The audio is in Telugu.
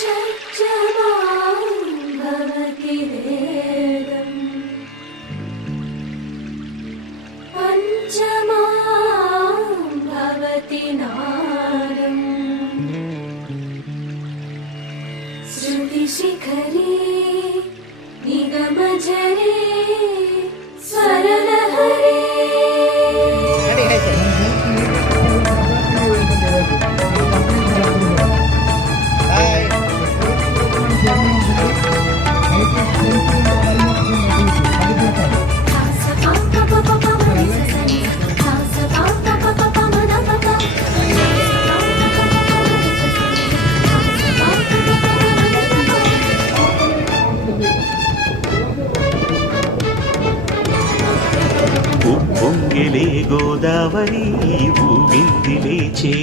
षट्जमां भवति वेदम् पञ्चमां भवति नादम् श्रुतिशिखरे निगमजरे स्वरलहरे ఉప్పొంగిలే గోదావరి ఊగిందిలే చే